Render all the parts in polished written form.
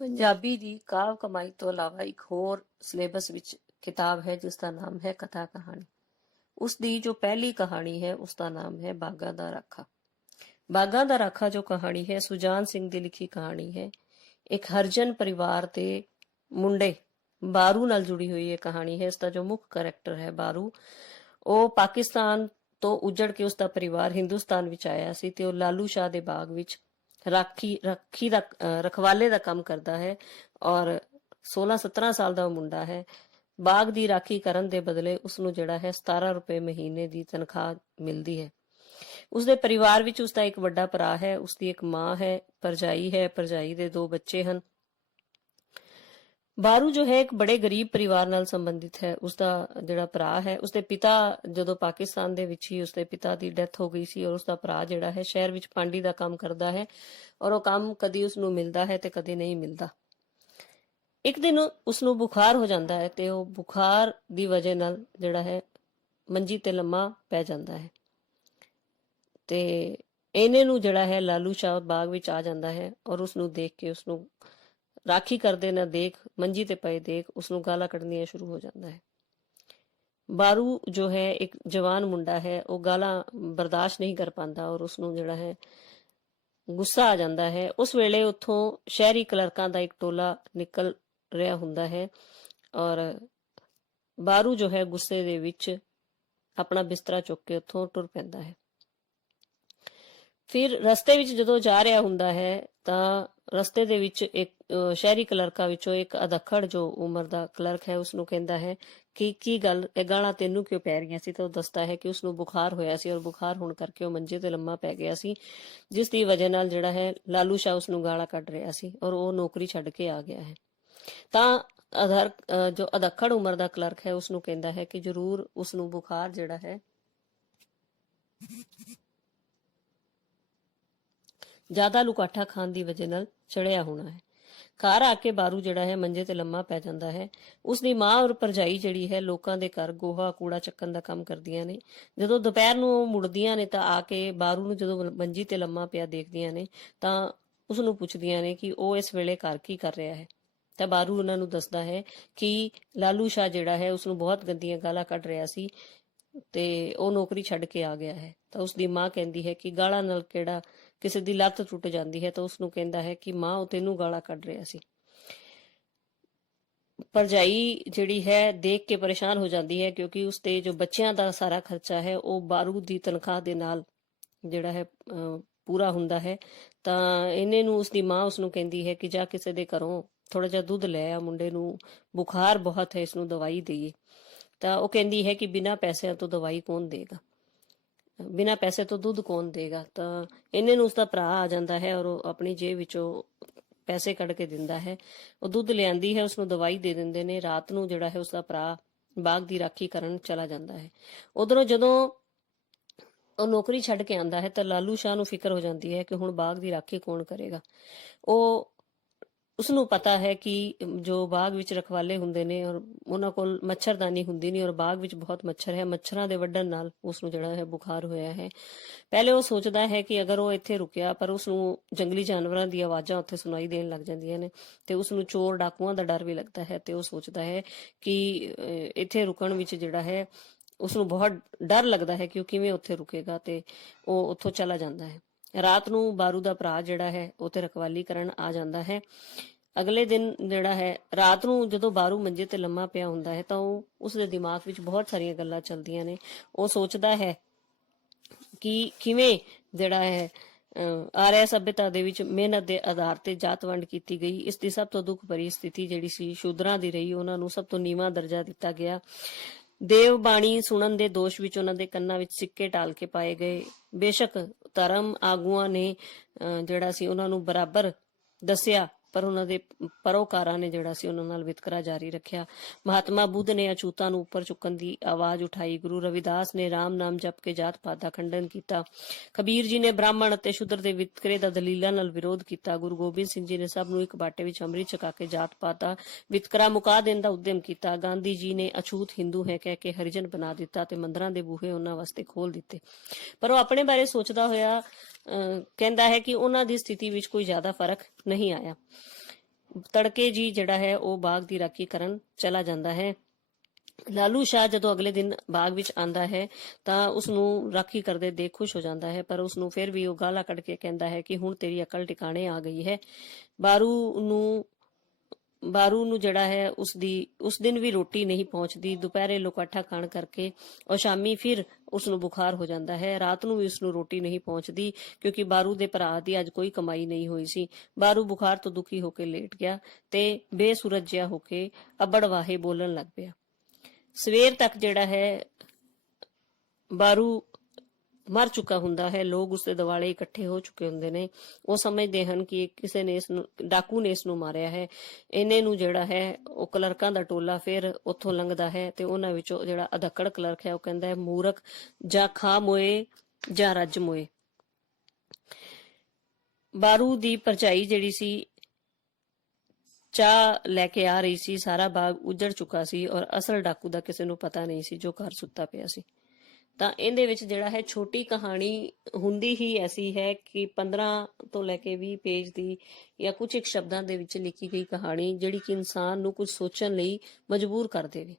ਪੰਜਾਬੀ ਦੀ ਕਾਵਿ ਕਮਾਈ ਤੋਂ ਇਲਾਵਾ ਇੱਕ ਹੋਰ ਸਿਲੇਬਸ ਵਿੱਚ ਕਿਤਾਬ ਹੈ ਜਿਸ ਦਾ ਨਾਮ ਹੈ ਕਥਾ ਕਹਾਣੀ। ਉਸ ਦੀ ਜੋ ਪਹਿਲੀ ਕਹਾਣੀ ਹੈ ਉਸ ਦਾ ਨਾਮ ਹੈ ਬਾਗਾਂ ਦਾ ਰਾਖਾ। ਬਾਗਾਂ ਦਾ ਰਾਖਾ ਜੋ ਕਹਾਣੀ ਹੈ ਸੁਜਾਨ ਸਿੰਘ ਦੀ ਲਿਖੀ ਕਹਾਣੀ ਹੈ। ਇੱਕ ਹਰਜਨ ਪਰਿਵਾਰ ਦੇ ਮੁੰਡੇ ਬਾਰੂ ਨਾਲ ਜੁੜੀ ਹੋਈ ਇਹ ਕਹਾਣੀ ਹੈ। ਇਸ ਦਾ ਜੋ ਮੁੱਖ ਕਰੈਕਟਰ ਹੈ ਬਾਰੂ, ਉਹ ਪਾਕਿਸਤਾਨ ਤੋਂ ਉੱਜੜ ਕੇ ਉਸਦਾ ਪਰਿਵਾਰ ਹਿੰਦੁਸਤਾਨ ਵਿੱਚ ਆਇਆ ਸੀ ਤੇ ਉਹ ਲਾਲੂ ਸ਼ਾਹ ਦੇ ਬਾਗ ਵਿੱਚ ਰਖਵਾਲੇ ਦਾ ਕੰਮ ਕਰਦਾ ਹੈ ਔਰ 16-17 ਸਾਲ ਦਾ ਉਹ ਮੁੰਡਾ ਹੈ। ਬਾਗ ਦੀ ਰਾਖੀ ਕਰਨ ਦੇ ਬਦਲੇ ਉਸਨੂੰ ਜਿਹੜਾ ਹੈ 17 ਰੁਪਏ ਮਹੀਨੇ ਦੀ ਤਨਖਾਹ ਮਿਲਦੀ ਹੈ। ਉਸਦੇ ਪਰਿਵਾਰ ਵਿੱਚ ਉਸਦਾ ਇੱਕ ਵੱਡਾ ਭਰਾ ਹੈ, ਉਸਦੀ ਇੱਕ ਮਾਂ ਹੈ, ਭਰਜਾਈ ਹੈ, ਭਰਜਾਈ ਦੇ 2 ਬੱਚੇ ਹਨ। ਬਾਰੂ ਜੋ ਹੈ ਇੱਕ ਬੜੇ ਗਰੀਬ ਪਰਿਵਾਰ ਨਾਲ ਸੰਬੰਧਿਤ ਹੈ। ਉਸਦਾ ਜਿਹੜਾ ਭਰਾ ਹੈ, ਉਸਦੇ ਪਿਤਾ ਜਦੋਂ ਪਾਕਿਸਤਾਨ ਦੇ ਵਿੱਚ ਹੀ ਉਸਦੇ ਪਿਤਾ ਦੀ ਡੈਥ ਹੋ ਗਈ ਸੀ ਔਰ ਉਸਦਾ ਭਰਾ ਜਿਹੜਾ ਹੈ ਸ਼ਹਿਰ ਵਿੱਚ ਪਾਂਡੀ ਦਾ ਕੰਮ ਕਰਦਾ ਹੈ ਔਰ ਉਹ ਕੰਮ ਕਦੀ ਉਸਨੂੰ ਮਿਲਦਾ ਹੈ ਤੇ ਕਦੀ ਨਹੀਂ ਮਿਲਦਾ। ਇੱਕ ਦਿਨ ਉਸਨੂੰ ਬੁਖਾਰ ਹੋ ਜਾਂਦਾ ਹੈ ਤੇ ਉਹ ਬੁਖਾਰ ਦੀ ਵਜ੍ਹਾ ਨਾਲ ਜਿਹੜਾ ਹੈ ਮੰਜੀ ਤੇ ਲੰਮਾ ਪੈ ਜਾਂਦਾ ਹੈ ਤੇ ਇਹਨੇ ਨੂੰ ਜਿਹੜਾ ਹੈ ਲਾਲੂ ਸ਼ਾਹ ਬਾਗ ਵਿੱਚ ਆ ਜਾਂਦਾ ਹੈ ਔਰ ਉਸਨੂੰ ਦੇਖ ਕੇ ਉਸਨੂੰ ਰਾਖੀ ਕਰਦੇ ਨਾ ਦੇਖ, ਮੰਜੀ ਤੇ ਪਏ ਦੇਖ ਉਸਨੂੰ ਗਾਲਾਂ ਕੱਢਣੀਆਂ ਸ਼ੁਰੂ ਹੋ ਜਾਂਦਾ ਹੈ। ਬਾਰੂ ਜੋ ਹੈ ਇੱਕ ਜਵਾਨ ਮੁੰਡਾ ਹੈ, ਉਹ ਗਾਲਾਂ ਬਰਦਾਸ਼ਤ ਨਹੀਂ ਕਰ ਪਾਉਂਦਾ ਔਰ ਉਸਨੂੰ ਜਿਹੜਾ ਹੈ ਗੁੱਸਾ ਆ ਜਾਂਦਾ ਹੈ। ਉਸ ਵੇਲੇ ਉੱਥੋਂ ਸ਼ਹਿਰੀ ਕਲਰਕਾਂ ਦਾ ਇੱਕ ਟੋਲਾ ਨਿਕਲ ਰਿਹਾ ਹੁੰਦਾ ਹੈ ਔਰ ਬਾਰੂ ਜੋ ਹੈ ਗੁੱਸੇ ਦੇ ਵਿੱਚ ਆਪਣਾ ਬਿਸਤਰਾ ਚੁੱਕ ਕੇ ਉੱਥੋਂ ਟੁਰ ਪੈਂਦਾ ਹੈ। ਫਿਰ ਰਸਤੇ ਵਿੱਚ ਜਦੋਂ ਜਾ ਰਿਹਾ ਹੁੰਦਾ ਹੈ ਤਾਂ ਰਸਤੇ ਦੇ ਵਿੱਚ ਇੱਕ ਸ਼ਹਿਰੀ ਕਲਰਕਾਂ ਵਿੱਚੋਂ ਇੱਕ ਅਧਖੜ ਜੋ ਉਮਰ ਦਾ ਕਲਰਕ ਹੈ ਉਸਨੂੰ ਕਹਿੰਦਾ ਹੈ ਕਿ ਕੀ ਗੱਲ, ਇਹ ਗਾਲਾਂ ਤੈਨੂੰ ਕਿਉਂ ਪੈ ਰਹੀਆਂ ਸੀ? ਤਾਂ ਉਹ ਦੱਸਦਾ ਹੈ ਕਿ ਉਸਨੂੰ ਬੁਖਾਰ ਹੋਇਆ ਸੀ ਔਰ ਬੁਖਾਰ ਹੋਣ ਕਰਕੇ ਉਹ ਮੰਜੇ ਤੇ ਲੰਮਾ ਪੈ ਗਿਆ ਸੀ, ਜਿਸ ਦੀ ਵਜ੍ਹਾ ਨਾਲ ਜਿਹੜਾ ਹੈ ਲਾਲੂ ਸ਼ਾਹ ਉਸਨੂੰ ਗਾਲਾਂ ਕੱਢ ਰਿਹਾ ਸੀ ਔਰ ਉਹ ਨੌਕਰੀ ਛੱਡ ਕੇ ਆ ਗਿਆ ਹੈ। ਤਾਂ ਜੋ ਅਧਖੜ ਉਮਰ ਦਾ ਕਲਰਕ ਹੈ ਉਸਨੂੰ ਕਹਿੰਦਾ ਹੈ ਕਿ ਜ਼ਰੂਰ ਉਸਨੂੰ ਬੁਖਾਰ ਜਿਹੜਾ ਹੈ ਜ਼ਿਆਦਾ ਲੁਕਾਠਾ ਖਾਣ ਦੀ ਵਜ੍ਹਾ ਨਾਲ ਚੜਿਆ ਹੋਣਾ ਹੈ। ਘਰ ਆ ਕੇ ਬਾਰੂ ਜਿਹੜਾ ਹੈ ਮੰਜੇ ਤੇ ਲੰਮਾ ਪੈ ਜਾਂਦਾ ਹੈ। ਉਸਦੀ ਮਾਂ ਔਰ ਭਰਜਾਈ ਜਿਹੜੀ ਹੈ ਲੋਕਾਂ ਦੇ ਘਰ ਗੋਹਾ ਕੂੜਾ ਚੱਕਣ ਦਾ ਕੰਮ ਕਰਦੀਆਂ ਨੇ। ਜਦੋਂ ਦੁਪਹਿਰ ਨੂੰ ਮੁੜਦੀਆਂ ਨੇ ਤਾਂ ਆ ਕੇ ਬਾਰੂ ਨੂੰ ਜਦੋਂ ਮੰਜੀ ਤੇ ਲੰਮਾ ਪਿਆ ਦੇਖਦੀਆਂ ਨੇ ਤਾਂ ਉਸਨੂੰ ਪੁੱਛਦੀਆਂ ਨੇ ਕਿ ਉਹ ਇਸ ਵੇਲੇ ਘਰ ਕੀ ਕਰ ਰਿਹਾ ਹੈ। ਤਾਂ ਬਾਰੂ ਉਹਨਾਂ ਨੂੰ ਦੱਸਦਾ ਹੈ ਕਿ ਲਾਲੂ ਸ਼ਾਹ ਜਿਹੜਾ ਹੈ ਉਸਨੂੰ ਬਹੁਤ ਗੰਦੀਆਂ ਗਾਲਾਂ ਕੱਢ ਰਿਹਾ ਸੀ ਤੇ ਉਹ ਨੌਕਰੀ ਛੱਡ ਕੇ ਆ ਗਿਆ ਹੈ। ਤਾਂ ਉਸਦੀ ਮਾਂ ਕਹਿੰਦੀ ਹੈ ਕਿ ਗਾਲਾਂ ਨਾਲ ਕਿਹੜਾ ਕਿਸੇ ਦੀ ਲੱਤ ਟੁੱਟ ਜਾਂਦੀ ਹੈ। ਤਾਂ ਉਸਨੂੰ ਕਹਿੰਦਾ ਹੈ ਕਿ ਮਾਂ ਉਹ ਤੈਨੂੰ ਗਾਲਾਂ ਕੱਢ ਰਿਹਾ ਸੀ। ਭਰਜਾਈ ਜਿਹੜੀ ਹੈ ਦੇਖ ਕੇ ਪਰੇਸ਼ਾਨ ਹੋ ਜਾਂਦੀ ਹੈ ਕਿਉਂਕਿ ਉਸਦੇ ਜੋ ਬੱਚਿਆਂ ਦਾ ਸਾਰਾ ਖਰਚਾ ਹੈ ਉਹ ਬਾਰੂ ਦੀ ਤਨਖਾਹ ਦੇ ਨਾਲ ਜਿਹੜਾ ਹੈ ਪੂਰਾ ਹੁੰਦਾ ਹੈ। ਤਾਂ ਇਹਨੇ ਨੂੰ ਉਸਦੀ ਮਾਂ ਉਸਨੂੰ ਕਹਿੰਦੀ ਹੈ ਕਿ ਜਾ ਕਿਸੇ ਦੇ ਘਰੋਂ ਥੋੜਾ ਜਿਹਾ ਦੁੱਧ ਲੈ ਆ, ਮੁੰਡੇ ਨੂੰ ਬੁਖਾਰ ਬਹੁਤ ਹੈ, ਇਸਨੂੰ ਦਵਾਈ ਦੇਈਏ। ਤਾਂ ਉਹ ਕਹਿੰਦੀ ਹੈ ਕਿ ਬਿਨਾਂ ਪੈਸਿਆਂ ਤੋਂ ਦਵਾਈ ਕੌਣ ਦੇਗਾ, ਬਿਨਾਂ ਪੈਸੇ ਤੋਂ ਦੁੱਧ ਕੌਣ ਦੇਗਾ। ਤਾਂ ਇਹਨੇ ਨੂੰ ਉਸਦਾ ਭਰਾ ਆ ਜਾਂਦਾ ਹੈ ਔਰ ਉਹ ਆਪਣੀ ਜੇਬ ਵਿੱਚੋਂ ਪੈਸੇ ਕੱਢ ਕੇ ਦਿੰਦਾ ਹੈ। ਉਹ ਦੁੱਧ ਲਿਆਂਦੀ ਹੈ, ਉਸਨੂੰ ਦਵਾਈ ਦੇ ਦਿੰਦੇ ਨੇ। ਰਾਤ ਨੂੰ ਜਿਹੜਾ ਹੈ ਉਸਦਾ ਭਰਾ ਬਾਗ ਦੀ ਰਾਖੀ ਕਰਨ ਚਲਾ ਜਾਂਦਾ ਹੈ। ਉਧਰੋਂ ਜਦੋਂ ਉਹ ਨੌਕਰੀ ਛੱਡ ਕੇ ਆਂਦਾ ਹੈ ਤਾਂ ਲਾਲੂ ਸ਼ਾਹ ਨੂੰ ਫਿਕਰ ਹੋ ਜਾਂਦੀ ਹੈ ਕਿ ਹੁਣ ਬਾਗ ਦੀ ਰਾਖੀ ਕੌਣ ਕਰੇਗਾ। ਉਸਨੂੰ ਪਤਾ ਹੈ ਕਿ ਜੋ ਬਾਗ ਵਿੱਚ ਰਖਵਾਲੇ ਹੁੰਦੇ ਨੇ ਔਰ ਉਹਨਾਂ ਕੋਲ ਮੱਛਰਦਾਨੀ ਹੁੰਦੀ ਨਹੀਂ ਔਰ ਬਾਗ ਵਿੱਚ ਬਹੁਤ ਮੱਛਰ ਹੈ। ਮੱਛਰਾਂ ਦੇ ਵੱਢਣ ਨਾਲ ਉਸਨੂੰ ਜਿਹੜਾ ਹੈ ਬੁਖਾਰ ਹੋਇਆ ਹੈ। ਪਹਿਲੇ ਉਹ ਸੋਚਦਾ ਹੈ ਕਿ ਅਗਰ ਉਹ ਇੱਥੇ ਰੁਕਿਆ, ਪਰ ਉਸਨੂੰ ਜੰਗਲੀ ਜਾਨਵਰਾਂ ਦੀ ਆਵਾਜ਼ਾਂ ਉੱਥੇ ਸੁਣਾਈ ਦੇਣ ਲੱਗ ਜਾਂਦੀਆਂ ਨੇ ਤੇ ਉਸਨੂੰ ਚੋਰ ਡਾਕੂਆਂ ਦਾ ਡਰ ਵੀ ਲੱਗਦਾ ਹੈ ਤੇ ਉਹ ਸੋਚਦਾ ਹੈ ਕਿ ਇੱਥੇ ਰੁਕਣ ਵਿੱਚ ਜਿਹੜਾ ਹੈ ਉਸਨੂੰ ਬਹੁਤ ਡਰ ਲੱਗਦਾ ਹੈ ਕਿ ਉਹ ਕਿਵੇਂ ਉੱਥੇ ਰੁਕੇਗਾ ਤੇ ਉਹ ਉੱਥੋਂ ਚਲਾ ਜਾਂਦਾ ਹੈ। ਰਾਤ ਨੂੰ ਬਾਰੂ ਦਾ ਭਰਾ ਜਿਹੜਾ ਹੈ ਉੱਥੇ ਰਖਵਾਲੀ ਕਰਨ ਆ ਜਾਂਦਾ ਹੈ। ਅਗਲੇ ਦਿਨ ਜਿਹੜਾ ਹੈ ਰਾਤ ਨੂੰ ਜਦੋਂ ਬਾਰੂ ਮੰਜੇ ਤੇ ਲੰਮਾ ਪਿਆ ਹੁੰਦਾ ਹੈ ਤਾਂ ਉਹ ਉਸਦੇ ਦਿਮਾਗ ਵਿੱਚ ਬਹੁਤ ਸਾਰੀਆਂ ਗੱਲਾਂ ਚੱਲਦੀਆਂ ਨੇ। ਉਹ ਸੋਚਦਾ ਹੈ ਕਿ ਕਿਵੇਂ ਜਿਹੜਾ ਹੈ ਆਰਿਆ ਸਭਿਅਤਾ ਦੇ ਵਿੱਚ ਮਿਹਨਤ ਦੇ ਆਧਾਰ ਤੇ ਜਾਤ ਵੰਡ ਕੀਤੀ ਗਈ। ਇਸ ਦੀ ਸਭ ਤੋਂ ਦੁੱਖ ਭਰੀ ਸਥਿਤੀ ਜਿਹੜੀ ਸੀ ਸ਼ੂਦਰਾਂ ਦੀ ਰਹੀ। ਉਹਨਾਂ ਨੂੰ ਸਭ ਤੋਂ ਨੀਵਾਂ ਦਰਜਾ ਦਿੱਤਾ ਗਿਆ। ਦੇਵ ਬਾਣੀ ਸੁਣਨ ਦੇ ਦੋਸ਼ ਵਿੱਚ ਉਹਨਾਂ ਦੇ ਕੰਨਾਂ ਵਿੱਚ ਸਿੱਕੇ ਢਾਲ ਕੇ ਪਾਏ ਗਏ। ਬੇਸ਼ੱਕ ਧਰਮ ਆਗੂਆਂ ਨੇ ਜਿਹੜਾ ਸੀ ਉਹਨਾਂ ਨੂੰ ਬਰਾਬਰ ਦੱਸਿਆ ਪਰ ਉਹਨਾਂ ਦੇ ਪਰੋਕਾਰਾਂ ਨੇ ਜਿਹੜਾ ਸੀ ਉਹਨਾਂ ਨਾਲ ਵਿਤਕਰਾ ਜਾਰੀ ਰੱਖਿਆ। ਮਹਾਤਮਾ ਬੁੱਧ ਨੇ ਅਛੂਤਾਂ ਨੂੰ ਉੱਪਰ ਚੁੱਕਣ ਦੀ ਆਵਾਜ਼ ਉਠਾਈ। ਗੁਰੂ ਰਵਿਦਾਸ ਨੇ ਰਾਮ ਨਾਮ ਜਪ ਕੇ ਜਾਤ ਪਾਤ ਦਾ ਖੰਡਨ ਕੀਤਾ। ਕਬੀਰ ਜੀ ਨੇ ਬ੍ਰਾਹਮਣ ਅਤੇ ਸ਼ੂਦਰ ਦੇ ਵਿਤਕਰੇ ਦਾ ਦਲੀਲਾਂ ਨਾਲ ਵਿਰੋਧ ਕੀਤਾ। ਗੁਰੂ ਗੋਬਿੰਦ ਸਿੰਘ ਜੀ ਨੇ ਸਭ ਨੂੰ ਇੱਕ ਬਾਟੇ ਵਿੱਚ ਅੰਮ੍ਰਿਤ ਛਕਾ ਕੇ ਜਾਤ ਪਾਤ ਦਾ ਵਿਤਕਰਾ ਮੁਕਾ ਦੇਣ ਦਾ ਉਦਮ ਕੀਤਾ। ਗਾਂਧੀ ਜੀ ਨੇ ਅਛੂਤ ਹਿੰਦੂ ਹੈ ਕਹਿ ਕੇ ਹਰੀਜਨ ਬਣਾ ਦਿੱਤਾ ਤੇ ਮੰਦਰਾਂ ਦੇ ਬੂਹੇ ਉਹਨਾਂ ਵਾਸਤੇ ਖੋਲ ਦਿੱਤੇ। ਪਰ ਉਹ ਆਪਣੇ ਬਾਰੇ ਸੋਚਦਾ ਹੋਇਆ ਕਹਿੰਦਾ ਹੈ ਕਿ ਉਹਨਾਂ ਦੀ ਸਥਿਤੀ ਵਿੱਚ ਕੋਈ ਜ਼ਿਆਦਾ ਫਰਕ ਨਹੀਂ ਆਇਆ। ਤੜਕੇ ਜੀ ਜਿਹੜਾ ਹੈ ਉਹ ਬਾਗ ਦੀ ਰਾਖੀ ਕਰਨ ਚਲਾ ਜਾਂਦਾ ਹੈ। ਲਾਲੂ ਸ਼ਾਹ ਜਦੋਂ ਅਗਲੇ ਦਿਨ ਬਾਗ ਵਿੱਚ ਆਂਦਾ ਹੈ ਤਾਂ ਉਸ ਨੂੰ ਰਾਖੀ ਕਰਦੇ ਦੇਖ ਖੁਸ਼ ਹੋ ਜਾਂਦਾ ਹੈ, ਪਰ ਉਸ ਨੂੰ ਫਿਰ ਵੀ ਉਹ ਗਾਲਾਂ ਕੱਢ ਕੇ ਕਹਿੰਦਾ ਹੈ ਕਿ ਹੁਣ ਤੇਰੀ ਅਕਲ ਟਿਕਾਣੇ ਆ ਗਈ ਹੈ। ਬਾਰੂ ਨੂੰ ਜਿਹੜਾ ਹੈ ਉਸ ਦਿਨ ਵੀ ਰੋਟੀ ਨਹੀਂ ਪਹੁੰਚਦੀ। ਦੁਪਹਿਰੇ ਲੋਕਾਠਾ ਖਾਣ ਕਰਕੇ ਔਰ ਸ਼ਾਮੀ ਫਿਰ ਉਸ ਨੂੰ ਬੁਖਾਰ ਹੋ ਜਾਂਦਾ ਹੈ। ਰਾਤ ਨੂੰ ਵੀ ਉਸ ਨੂੰ ਰੋਟੀ ਨਹੀਂ ਪਹੁੰਚਦੀ ਕਿਉਂਕਿ ਬਾਰੂ ਦੇ ਭਰਾ ਦੀ ਅੱਜ ਕੋਈ ਕਮਾਈ ਨਹੀਂ ਹੋਈ ਸੀ। ਬਾਰੂ ਬੁਖਾਰ ਤੋਂ ਦੁਖੀ ਹੋ ਕੇ ਲੇਟ ਗਿਆ ਤੇ ਬੇਸੁਰਤ ਜਿਹਾ ਹੋ ਕੇ ਅੱਬੜ ਵਾਹੇ ਬੋਲਣ ਲੱਗ ਪਿਆ। ਸਵੇਰ ਤੱਕ ਜਿਹੜਾ ਹੈ ਬਾਰੂ ਮਰ ਚੁੱਕਾ ਹੁੰਦਾ ਹੈ। ਲੋਕ ਉਸਦੇ ਦਿਵਾਲੇ ਇਕੱਠੇ ਹੋ ਚੁੱਕੇ ਹੁੰਦੇ ਨੇ। ਉਹ ਸਮਝਦੇ ਹਨ ਕਿ ਕਿਸੇ ਨੇ ਡਾਕੂ ਨੇ ਇਸ ਨੂੰ ਮਾਰਿਆ ਹੈ। ਇਹਨੇ ਨੂੰ ਜਿਹੜਾ ਹੈ ਉਹ ਕਲਰਕਾਂ ਦਾ ਟੋਲਾ ਫਿਰ ਉੱਥੋਂ ਲੰਘਦਾ ਹੈ ਤੇ ਉਹਨਾਂ ਵਿੱਚੋਂ ਜਿਹੜਾ ਅਧੱਕੜ ਕਲਰਕ ਹੈ ਉਹ ਕਹਿੰਦਾ ਹੈ, ਮੂਰਖ ਜਾਂ ਖਾ ਮੋਏ ਜਾਂ ਰੱਜ ਮੋਏ। ਬਾਰੂ ਦੀ ਭਰਜਾਈ ਜਿਹੜੀ ਸੀ ਚਾਹ ਲੈ ਕੇ ਆ ਰਹੀ ਸੀ। ਸਾਰਾ ਬਾਗ ਉਜੜ ਚੁੱਕਾ ਸੀ ਔਰ ਅਸਲ ਡਾਕੂ ਦਾ ਕਿਸੇ ਨੂੰ ਪਤਾ ਨਹੀਂ ਸੀ ਜੋ ਘਰ ਸੁੱਤਾ ਪਿਆ ਸੀ। ਤਾਂ ਇਹਦੇ ਵਿੱਚ ਜਿਹੜਾ ਹੈ ਛੋਟੀ ਕਹਾਣੀ ਹੁੰਦੀ ਹੀ ਐਸੀ ਹੈ ਕਿ 15 ਤੋਂ ਲੈ ਕੇ 20 ਪੇਜ ਦੀ ਜਾਂ ਕੁਝ ਇੱਕ ਸ਼ਬਦਾਂ ਦੇ ਵਿੱਚ ਲਿਖੀ ਗਈ ਕਹਾਣੀ ਜਿਹੜੀ ਕਿ ਇਨਸਾਨ ਨੂੰ ਕੁਝ ਸੋਚਣ ਲਈ ਮਜਬੂਰ ਕਰ ਦੇਵੇ।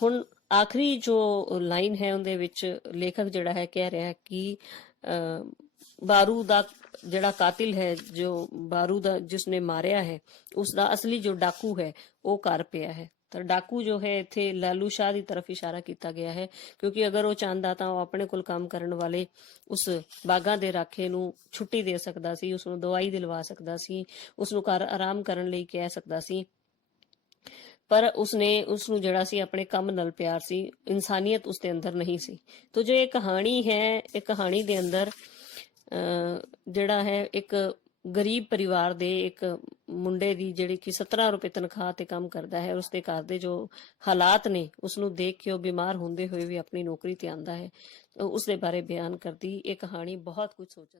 ਹੁਣ ਆਖਰੀ ਜੋ ਲਾਈਨ ਹੈ ਉਹਦੇ ਵਿੱਚ ਲੇਖਕ ਜਿਹੜਾ ਹੈ ਕਹਿ ਰਿਹਾ ਹੈ ਕਿ ਬਾਰੂ ਦਾ ਜਿਹੜਾ ਕਾਤਿਲ ਹੈ, ਜੋ ਬਾਰੂ ਦਾ ਜਿਸਨੇ ਮਾਰਿਆ ਹੈ, ਉਸ ਦਾ ਅਸਲੀ ਜੋ ਡਾਕੂ ਹੈ ਉਹ ਘਰ ਪਿਆ ਹੈ। ਤਾਂ ਡਾਕੂ ਜੋ ਹੈ ਇੱਥੇ ਲਾਲੂ ਸ਼ਾਹ ਦੀ ਤਰਫ ਇਸ਼ਾਰਾ ਕੀਤਾ ਗਿਆ ਹੈ ਕਿਉਂਕਿ ਅਗਰ ਉਹ ਚਾਹੁੰਦਾ ਤਾਂ ਉਹ ਆਪਣੇ ਕੋਲ ਕੰਮ ਕਰਨ ਵਾਲੇ ਉਸ ਬਾਗਾਂ ਦੇ ਰਾਖੇ ਨੂੰ ਛੁੱਟੀ ਦੇ ਸਕਦਾ ਸੀ, ਉਸ ਨੂੰ ਦਵਾਈ ਦਿਲਵਾ ਸਕਦਾ ਸੀ, ਉਸ ਨੂੰ ਘਰ ਆਰਾਮ ਕਰਨ ਲਈ ਕਹਿ ਸਕਦਾ ਸੀ, ਪਰ ਉਸਨੇ ਉਸ ਨੂੰ ਜਿਹੜਾ ਸੀ ਆਪਣੇ ਕੰਮ ਨਾਲ ਪਿਆਰ ਸੀ, ਇਨਸਾਨੀਅਤ ਉਸ ਦੇ ਅੰਦਰ ਨਹੀਂ ਸੀ। ਤੋ ਜੋ ਇਹ ਕਹਾਣੀ ਹੈ, ਇਹ ਕਹਾਣੀ ਦੇ ਅੰਦਰ ਜਿਹੜਾ ਹੈ ਇੱਕ ਗਰੀਬ ਪਰਿਵਾਰ ਦੇ ਇੱਕ ਮੁੰਡੇ ਦੀ ਜਿਹੜੀ ਕਿ 17 ਰੁਪਏ ਤਨਖਾਹ ਤੇ ਕੰਮ ਕਰਦਾ ਹੈ, ਉਸਦੇ ਘਰ ਦੇ ਜੋ ਹਾਲਾਤ ਨੇ ਉਸ ਨੂੰ ਦੇਖ ਕੇ ਉਹ ਬਿਮਾਰ ਹੁੰਦੇ ਹੋਏ ਵੀ ਆਪਣੀ ਨੌਕਰੀ ਤੇ ਆਂਦਾ ਹੈ, ਉਸਦੇ ਬਾਰੇ ਬਿਆਨ ਕਰਦੀ ਇਹ ਕਹਾਣੀ ਬਹੁਤ ਕੁਝ ਸੋਚਣ